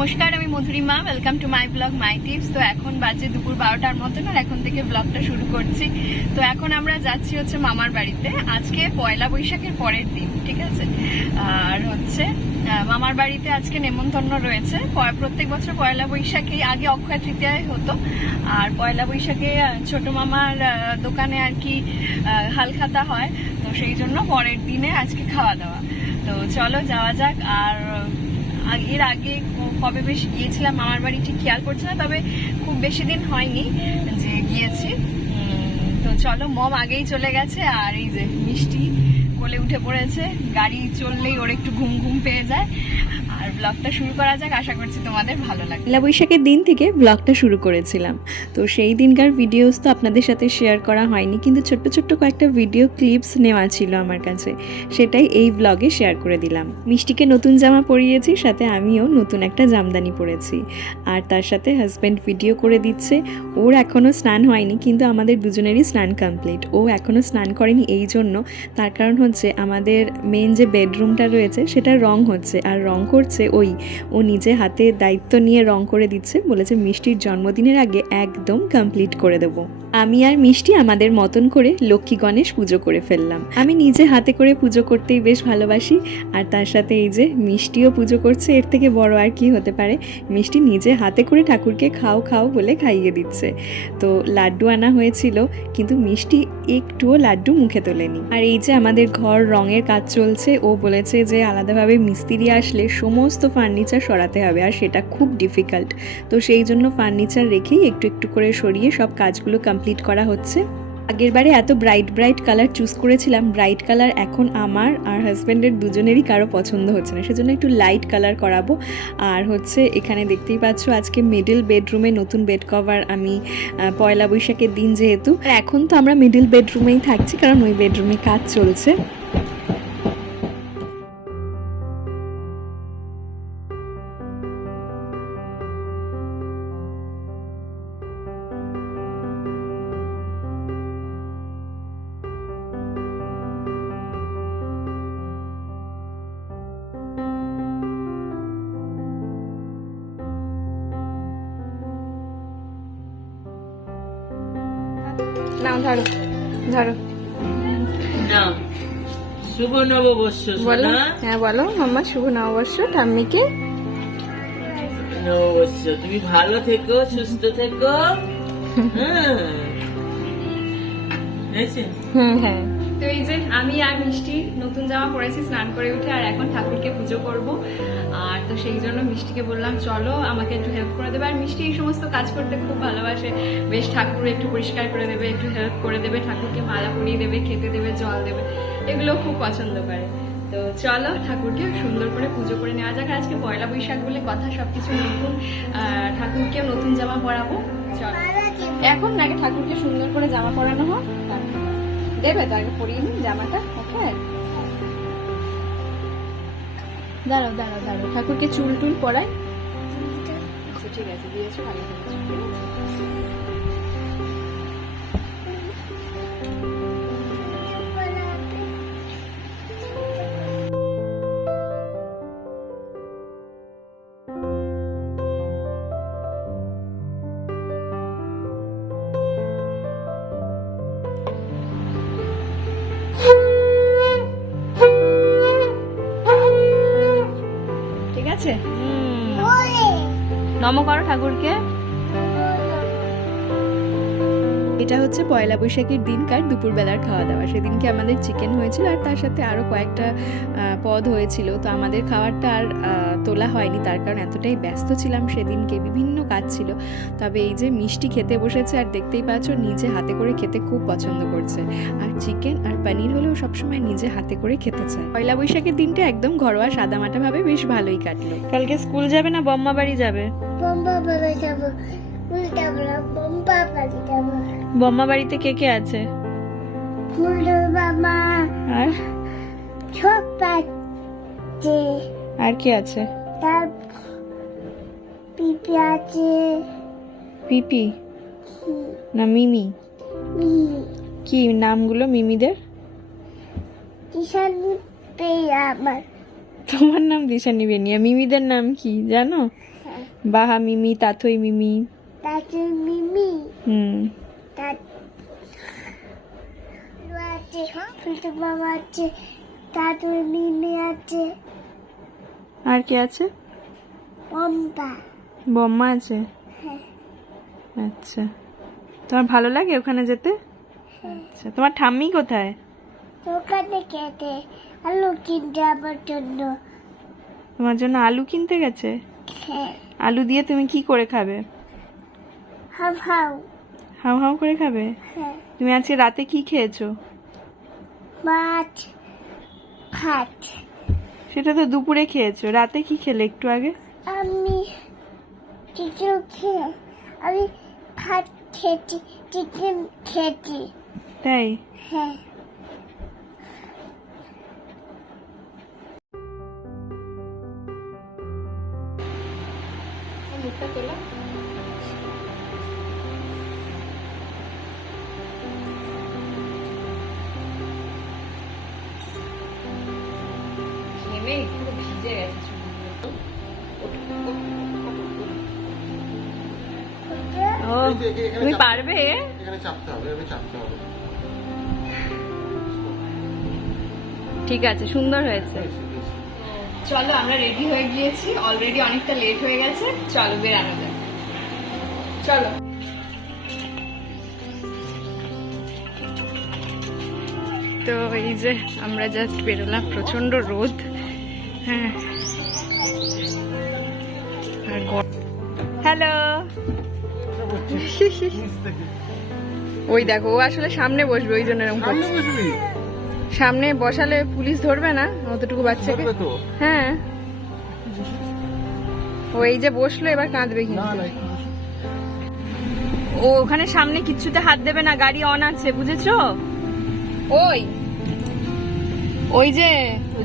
নমস্কার, আমি Madhurima. Welcome to my blog my tips. তো এখন বাজে দুপুর 12টার মতন, আর এখন থেকে ব্লগটা শুরু করছি। তো এখন আমরা যাচ্ছি হচ্ছে মামার বাড়িতে। আজকে পয়লা বৈশাখের পরের দিন, ঠিক আছে। আর হচ্ছে মামার বাড়িতে আজকে নেমন্তন্ন রয়েছে। প্রত্যেক বছর পয়লা বৈশাখে আগে অক্ষয় তৃতীয়ায় হতো, আর পয়লা বৈশাখে ছোট মামার দোকানে আর কি হালখাতা হয়। তো সেই জন্য পরের দিনে আজকে খাওয়া দাওয়া। তো চলো যাওয়া যাক। আর এর আগে কবে বেশ গিয়েছিলাম মামার বাড়ি ঠিক খেয়াল করছে না, তবে খুব বেশি দিন হয়নি যে গিয়েছি। তো চলো, মম আগেই চলে গেছে, আর এই যে মিষ্টি কোলে উঠে পড়েছে। গাড়ি চললেই ওর একটু ঘুম ঘুম পেয়ে যায়। আর ব্লগটা শুরু করা যাক, আশা করছি তোমাদের ভালো লাগবে। পয়লা বৈশাখের দিন থেকে ব্লগটা শুরু করেছিলাম। তো সেই দিনকার ভিডিওস তো আপনাদের সাথে শেয়ার করা হয়নি, কিন্তু ছোট্ট ছোট্ট কয়েকটা ভিডিও ক্লিপস নেওয়া ছিল আমার কাছে, সেটাই এই ব্লগে শেয়ার করে দিলাম। মিষ্টিকে নতুন জামা পরিয়েছি, সাথে আমিও নতুন একটা জামদানি পরেছি। আর তার সাথে হাজব্যান্ড ভিডিও করে দিচ্ছে। ওর এখনও স্নান হয়নি, কিন্তু আমাদের দুজনেরই স্নান কমপ্লিট। ও এখনও স্নান করেনি এই জন্য, তার কারণ হচ্ছে আমাদের মেন যে বেডরুমটা রয়েছে সেটা রং হচ্ছে, আর রং করছে ও নিজে হাতে দায়িত্ব নিয়ে রং করে দিচ্ছে। বলেছে মিষ্টির জন্মদিনের আগে একদম কমপ্লিট করে দেবো। আমি আর মিষ্টি আমাদের মতন করে লক্ষ্মী গণেশ পুজো করে ফেললাম। আমি নিজে হাতে করে পুজো করতেই বেশ ভালোবাসি, আর তার সাথে এই যে মিষ্টিও পুজো করছে। এর থেকে বড় আর কি হতে পারে। মিষ্টি নিজে হাতে করে ঠাকুরকে খাও খাও বলে খাইয়ে দিচ্ছে। তো লাড্ডু আনা হয়েছিল, কিন্তু মিষ্টি একটুও লাড্ডু মুখে তোলেনি। আর এই যে আমাদের ঘর রঙের কাজ চলছে। ও বলেছে যে আলাদাভাবে মিস্ত্রি আসলে সমস্ত ফার্নিচার সরাতে হবে, আর সেটা খুব ডিফিকাল্ট। তো সেই জন্য ফার্নিচার রেখেই একটু একটু করে সরিয়ে সব কাজগুলো কমপ্লিট করা হচ্ছে। আগের বারে এত ব্রাইট কালার চুজ করেছিলাম, ব্রাইট কালার এখন আমার আর হাজব্যান্ডের দুজনেরই কারো পছন্দ হচ্ছে না, সেজন্য একটু লাইট কালার করাবো। আর হচ্ছে এখানে দেখতেই পাচ্ছ আজকে মিডল বেডরুমে নতুন বেড কভার আমি পয়লা বৈশাখের দিন যেহেতু, এখন তো আমরা মিডল বেডরুমেই থাকছি, কারণ ওই বেডরুমে কাজ চলছে। নাও ধরো ধরো। না, শুভ নববর্ষ বলো। হ্যাঁ বলো মাম্মা, শুভ নববর্ষ ঠাম্মিকে। নববর্ষ, তুমি ভালো থেকো, সুস্থ থেকো। হ্যাঁ। তো এই যে আমি আর মিষ্টি নতুন জামা পরেছি স্নান করে উঠে, আর এখন ঠাকুরকে পুজো করব। আর তো সেই জন্য মিষ্টিকে বললাম চলো আমাকে একটু হেল্প করে দেবে। আর মিষ্টি এই সমস্ত কাজ করতে খুব ভালোবাসে। বেশ ঠাকুর একটু পরিষ্কার করে দেবে, একটু হেল্প করে দেবে, ঠাকুরকে মালা পরিয়ে দেবে, খেতে দেবে, জল দেবে, এগুলো খুব পছন্দ করে। তো চলো ঠাকুরকে সুন্দর করে পুজো করে নেওয়া যাক। আজকে পয়লা বৈশাখ বলে কথা, সবকিছু নতুন। ঠাকুরকেও নতুন জামা পরাবো। চলো এখন আগে ঠাকুরকে সুন্দর করে জামা পরানো হোক, দেবে তো আগে পরিয়ে নিন জামাটা। ওকে, দাঁড়াও দাঁড়াও দাঁড়াও, ঠাকুরকে চুল টুল পরাই। আচ্ছা ঠিক আছে, দিয়েছো, ভালো করেছো। ঠিক আছে, নম করো ঠাকুরকে। এটা হচ্ছে পয়লা বৈশাখের দিনকার দুপুরবেলার খাওয়া দাওয়া। সেদিনকে আমাদের চিকেন হয়েছিল, আর তার সাথে আরও কয়েকটা পদ হয়েছিল। তো আমাদের খাবারটা আর তোলা হয়নি, তার কারণ এতটাই ব্যস্ত ছিলাম সেদিনকে, বিভিন্ন কাজ ছিল। তবে এই যে মিষ্টি খেতে বসেছে, আর দেখতেই পাচ্ছ নিজে হাতে করে খেতে খুব পছন্দ করছে। আর চিকেন আর পনির হলেও সবসময় নিজে হাতে করে খেতে চায়। পয়লা বৈশাখের দিনটা একদম ঘরোয়া সাদামাটাভাবে বেশ ভালোই কাটলো। কালকে স্কুল যাবে না বম্মা বাড়ি যাবে? বম্মা বাড়িতে কে কে আছে? আর কে আছে? পিপি আছে। পিপি না মিমি? কি নামগুলো মিমিদের? তোমার নাম দিশানি বেনিয়া, মিমিদের নাম কি জানো? বাহা মিমি, তাথই মিমি। তাতে মিমি হুম। আছে ফুলটু বাবা আছে, তাতে মিমি আছে, আর কে আছে? বম্বা। বম্মা আছে। হ্যাঁ আচ্ছা, তোমার ভালো লাগে ওখানে যেতে? আচ্ছা, তোমার ঠাম্মি কোথায়? দোকানে খেতে আলু কিনতে আমার জন্য। তোমার জন্য আলু কিনতে গেছে? হ্যাঁ আলু দিয়ে তুমি কি করে খাবে? How how. হাউ হাউ করে খাবে? হ্যাঁ তুমি আজকে রাতে কি খেয়েছো? মাছ ভাত। সেটা তো দুপুরে খেয়েছো, রাতে কি খেলে একটু আগে? আমি চিকেন খেয়ে আমি ভাত খেয়েছি, চিকেন খেয়েছি। তাই? হ্যাঁ ও, তুমি পারবে? এখানে চাপতে হবে, এভাবে চাপতে হবে। ঠিক আছে, সুন্দর হয়েছে। চলো, আমরা রেডি হয়ে গিয়েছি, অলরেডি অনেকটা লেট হয়ে গেছে, চলো বেরানো যাক। চলো। তো এই যে আমরা জাস্ট বেরোলাম, প্রচন্ড রোদ। হ্যাঁ, হ্যালো। ওই দেখো, ও আসলে সামনে বসবে, ওই জন্য এরকম সামনে করছে। বসবি? সামনে বসালে পুলিশ ধরবে না অতটুকু বাচ্চাকে? ধরবে তো। হ্যাঁ, ও এই যে বসলো, এবার কাঁদবে না কিন্তু। না, একটু বসো। ও ওখানে সামনে কিচ্ছুতে হাত দেবে না, গাড়ি অন আছে, বুঝেছো? ওই ওই যে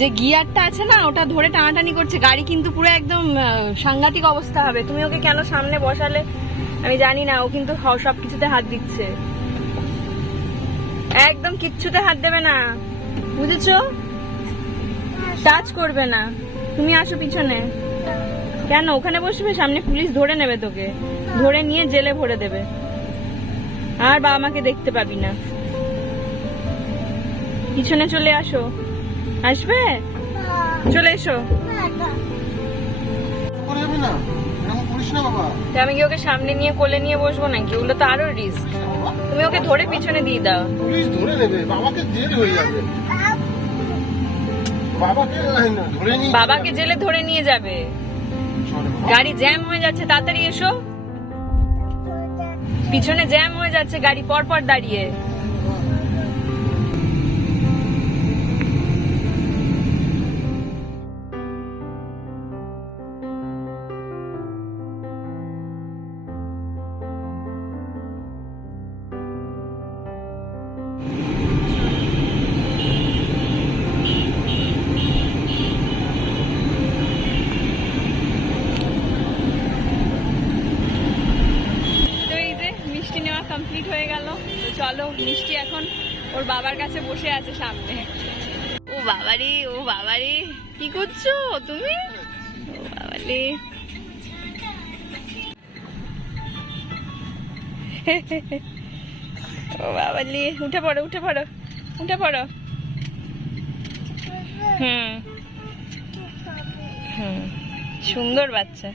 যে গিয়ারটা আছে না, ওটা ধরে টানাটানি করছে, গাড়ি কিন্তু পুরো একদম সাংঘাতিক অবস্থা হবে। তুমি ওকে কেন সামনে বসালে আমি জানি না, ও কিন্তু সবকিছুতে হাত দিচ্ছে। একদম কিচ্ছুতে হাত দেবে না, বুঝেছো? টাচ করবে না। তুমি আসো পিছনে। কেন ওখানে বসবে? সামনে পুলিশ ধরে নেবে তোকে, ধরে নিয়ে জেলে ভরে দেবে, আর বাবা মাকে দেখতে পাবি না। পিছনে চলে আসো। আসবে? চলে এসো। করে যাবি না, এরকম করিস না বাবা। তা আমি কি ওকে সামনে নিয়ে কোলে নিয়ে বসবো নাকি? ওগুলো তো আরো রিস্ক। বাবা, তুমি ওকে ধরে পিছনে দিয়ে দাও। পুলিশ ধরে নেবে, বাবাকে জেল হয়ে যাবে। বাবাকে ধরে নিয়ে বাবাকে জেলে ধরে নিয়ে যাবে। চলে বাবা। গাড়ি জ্যাম হয়ে যাচ্ছে, তাড়াতাড়ি এসো। পিছনে জ্যাম হয়ে যাচ্ছে, গাড়ি পর পর দাঁড়িয়ে। তো এই যে মিষ্টি নেওয়া কমপ্লিট হয়ে গেল। তো চলো, মিষ্টি এখন ওর বাবার কাছে বসে আছে সামনে। ও বাবারে, ও বাবারে, কি করছো তুমি? ও বাবারে, ও বাবারে, উঠে পড়ো, উঠে পড়ো, উঠে পড়ো। হুম হুম, সুন্দর বাচ্চা,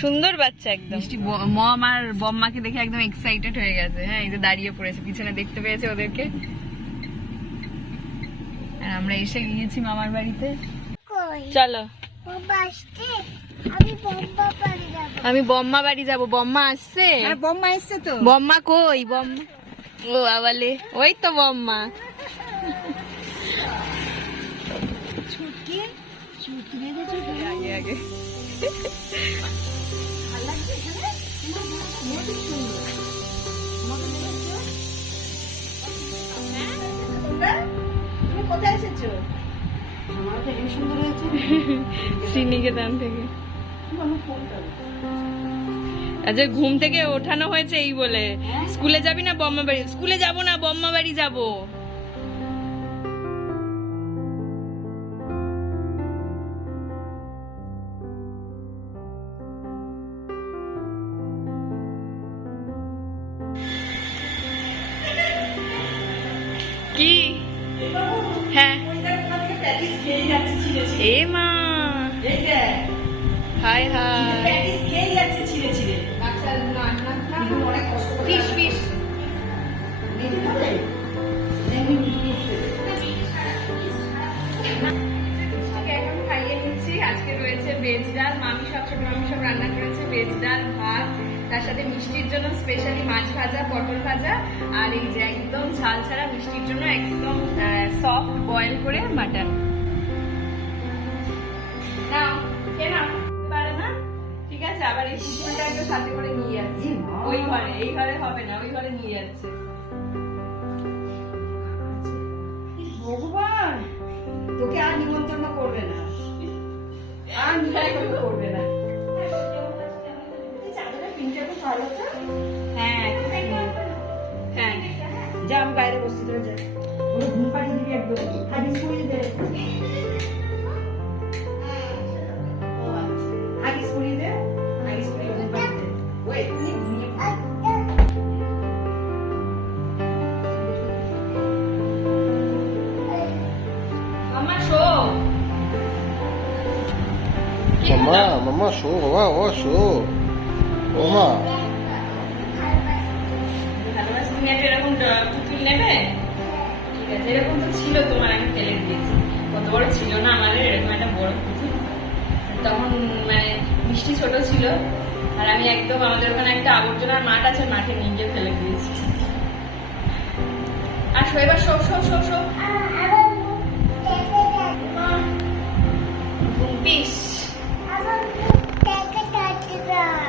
সুন্দর বাচ্চা একদম। মিষ্টি মম আর বম্মাকে দেখে একদম এক্সাইটেড হয়ে গেছে। হ্যাঁ, এই যে দাঁড়িয়ে পড়েছে, পিছনে দেখতে পেয়েছে ওদেরকে। আর আমরা এসে গিয়েছি মামার বাড়িতে। কই চলো, বাবা আসছে, আমি বম্বা বাড়ি যাব। আমি বম্মা বাড়ি যাব। বম্মা আসছে? বম্বা এসছে তো। বম্মা কই? বম্মা, ও আবালে, ওই তো বম্মা। ছুটকি ছুটকি দেখেছো? আগে আগে তুমি কোথায় এসেছো? আমার তো এই সুন্দর হয়েছে। শ্রীনিকেতন থেকে। আচ্ছা, ঘুম থেকে ওঠানো হয়েছে এই বলে স্কুলে যাবি না বম্মা বাড়ি? স্কুলে যাব না, বম্মা বাড়ি যাব। কি হ্যাঁ এ মা হাই হাই ফিশ ফিশ এখন খাইয়ে নিচ্ছি। আজকে রয়েছে ভেজ ডাল, মামি সব রান্না করেছে ভেজ ডাল, ভাত, তার সাথে মিষ্টির জন্য স্পেশালি মাছ ভাজা, পটল ভাজা, আর এই যে একদম ঝাল ছাড়া মিষ্টির জন্য একদম সফট বয়েল করে মাটন। নাও খেয়ে নাও, পারে না ঠিক আছে। আবার এই টিফিনটা একটু সাথে করে নিয়ে যাচ্ছি ওই ঘরে, এই ঘরে হবে না, ওই ঘরে নিয়ে যাচ্ছে। ভগবান, তোকে আর নিমন্ত্রণ করবে না, আর নিমন্ত্রণ করবে না। হ্যাঁ হ্যাঁ যা, আমি বাইরে বসছি, তোরা যা। ওই ঘুম পাড়িয়ে দিবি একদম, হাগিস করিয়ে দে, হাগিস করিয়ে দে, হাগিস করিয়ে ঘুম পাড়িয়ে দে। ওই এক্ষুনি ঘুমিয়ে পড়। মামা শো। মামা মামা শো বাবা, ও শো ও মা। ভালোবাসা, তুমি একটা এরকম পুতুল নেবে? ঠিক আছে, এরকম তো ছিল তোমার, আমি ফেলে দিয়েছি। কত বড় ছিল না আমাদের এরকম একটা বড় পুতুল, তখন মানে মিষ্টি ছোট ছিল, আর আমি একদম আমাদের ওখানে একটা আবর্জনার মাঠ আছে, মাঠে নিয়ে গিয়ে ফেলে দিয়েছি। আর শো, এবার show show show show. Piece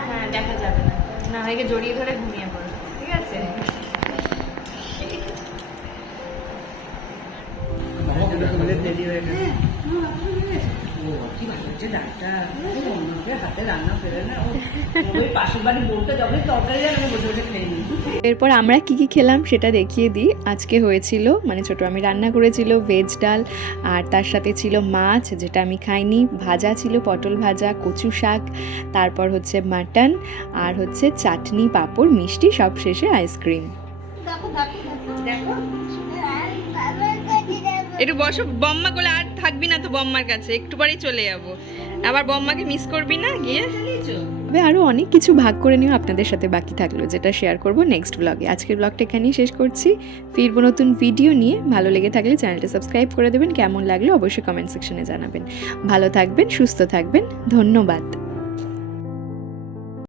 হ্যাঁ, দেখা যাবে না, না হয়ে জড়িয়ে ধরে ঘুমিয়ে পড়ো, ঠিক আছে? দেরি হয়ে গেছে। কি ভালো হচ্ছে ডাক্তার, অন্যকে হাতে রান্না ফেলে না, ওই পাশের বাড়ি বলতে যাবে তরকারি, আর আমি বসে বসে খেয়ে নিই। এরপর আমরা কি কি খেলাম সেটা দেখিয়ে দিই। আজকে হয়েছিল মানে ছোট আমি রান্না করেছিল ভেজ ডাল, আর তার সাথে ছিল মাছ যেটা আমি খাইনি, ভাজা ছিল পটল ভাজা, কচু শাক, তারপর হচ্ছে মাটন, আর হচ্ছে চাটনি, পাঁপড়, মিষ্টি, সব শেষে আইসক্রিম। একটু বসো, বম্মা কোলে আর থাকবি না তো বম্মার কাছে, একটু পরেই চলে যাবো। আবার বম্মাকে মিস করবি না গিয়ে। তবে আরও অনেক কিছু ভাগ করে নিও আপনাদের সাথে বাকি থাকলো, যেটা শেয়ার করব নেক্সট ব্লগে। আজকের ব্লগটা এখানেই শেষ করছি, ফিরবো নতুন ভিডিও নিয়ে। ভালো লেগে থাকলে চ্যানেলটা সাবস্ক্রাইব করে দেবেন, কেমন লাগলো অবশ্যই কমেন্ট সেকশনে জানাবেন। ভালো থাকবেন, সুস্থ থাকবেন, ধন্যবাদ।